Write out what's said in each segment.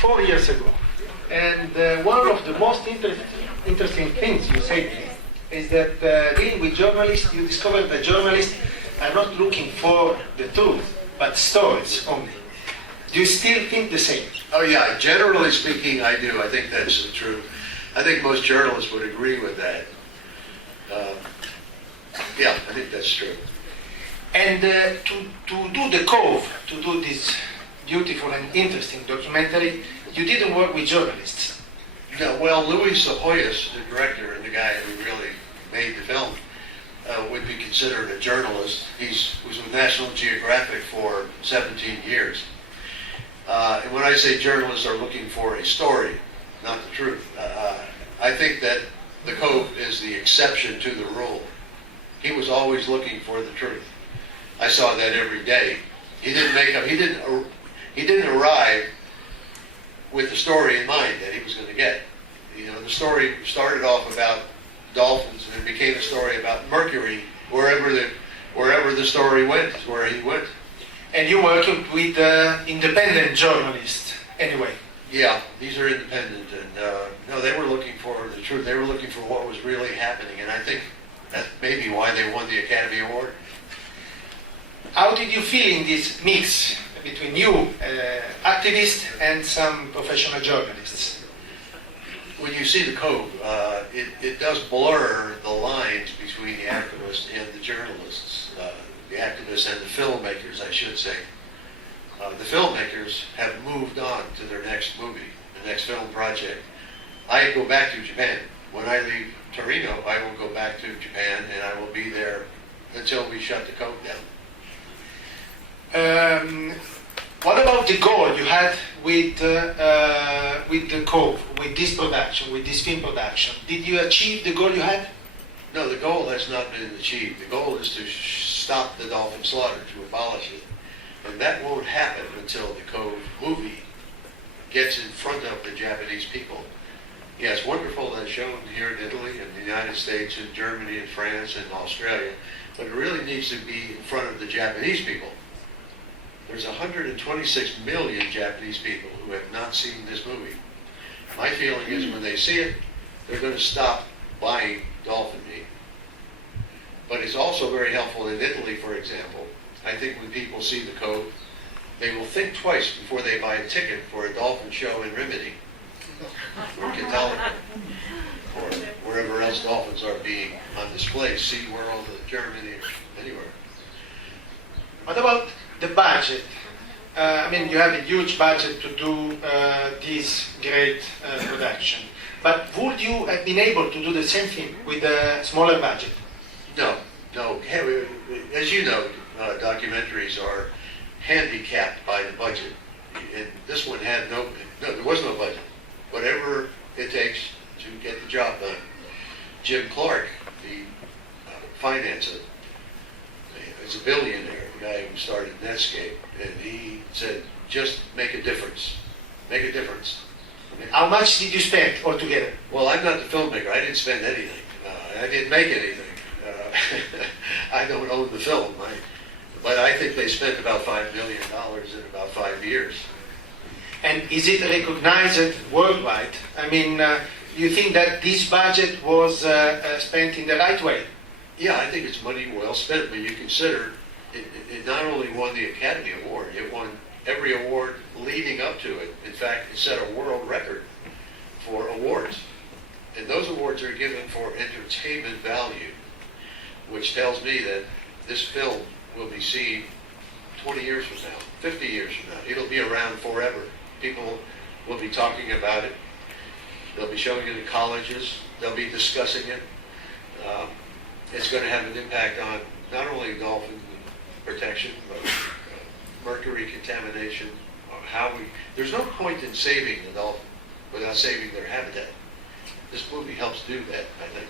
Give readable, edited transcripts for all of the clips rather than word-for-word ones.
4 years ago. And one of the most interesting things you said is that dealing with journalists, you discovered that journalists are not looking for the truth, but stories only. Do you still think the same? Oh yeah, generally speaking, I do. I think that's the truth. I think most journalists would agree with that. Yeah, I think that's true. And to do The Cove, to do this beautiful and interesting documentary, you didn't work with journalists. No, well, Louis Sahoyas, the director and the guy who really made the film, would be considered a journalist. He was with National Geographic for 17 years. And when I say journalists are looking for a story, not the truth, I think that The Cove is the exception to the rule. He was always looking for the truth. I saw that every day. He didn't arrive with the story in mind that he was going to get. You know, the story started off about dolphins and it became a story about Mercury. Wherever the story went is where he went. And you working with independent journalists anyway. Yeah, these are independent, and no, they were looking for the truth. They were looking for what was really happening, and I think that's maybe why they won the Academy Award. How did you feel in this mix between you, activists, and some professional journalists? When you see The Cove, it does blur the lines between the activists and the journalists, the activists and the filmmakers, I should say. The filmmakers have moved on to their next movie, the next film project. I go back to Japan. When I leave Torino, I will go back to Japan, and I will be there until we shut The Cove down. What about the goal you had with The Cove, with this production, with this film production? Did you achieve the goal you had? No, the goal has not been achieved. The goal is to stop the dolphin slaughter, to abolish it. And that won't happen until The Cove movie gets in front of the Japanese people. Yeah, it's wonderful that it's shown here in Italy and the United States and Germany and France and Australia, but it really needs to be in front of the Japanese people. There's 126 million Japanese people who have not seen this movie. My feeling is when they see it, they're going to stop buying dolphin meat. But it's also very helpful in Italy, for example. I think when people see The Cove, they will think twice before they buy a ticket for a dolphin show in Rimini, or Catalonia, or wherever else dolphins are being on display, SeaWorld, Germany, or anywhere. What about the budget? I mean, you have a huge budget to do this great production. But would you have been able to do the same thing with a smaller budget? No. As you know, documentaries are handicapped by the budget. And this one had there was no budget. Whatever it takes to get the job done. Jim Clark, the financer, is a billionaire, the guy who started Netscape, and he said, just make a difference. Make a difference. How much did you spend altogether? Well, I'm not the filmmaker. I didn't spend anything. I didn't make anything. I don't own the film. But I think they spent about $5 million in about 5 years. And is it recognized worldwide? I mean, you think that this budget was spent in the right way? Yeah, I think it's money well spent, but you consider it not only won the Academy Award, it won every award leading up to it. In fact, it set a world record for awards. And those awards are given for entertainment value, which tells me that this film will be seen 20 years from now, 50 years from now. It'll be around forever. People will be talking about it. They'll be showing it in colleges. They'll be discussing it. It's going to have an impact on not only dolphin protection, but mercury contamination. There's no point in saving the dolphin without saving their habitat. This movie helps do that, I think.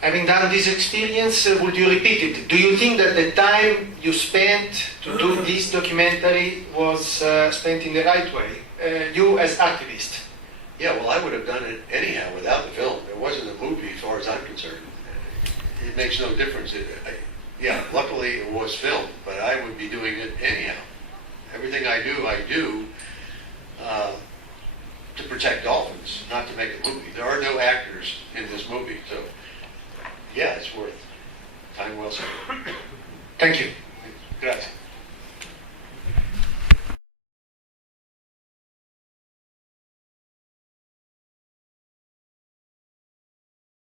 Having done this experience, would you repeat it? Do you think that the time you spent to do this documentary was spent in the right way? You as activist? Yeah, well, I would have done it anyhow without the film. It wasn't a movie as far as I'm concerned. It makes no difference. Luckily it was filmed, but I would be doing it anyhow. Everything I do protect dolphins, not to make a movie. There are no actors in this movie, so yeah, it's worth time well spent. Thank you. Gracias.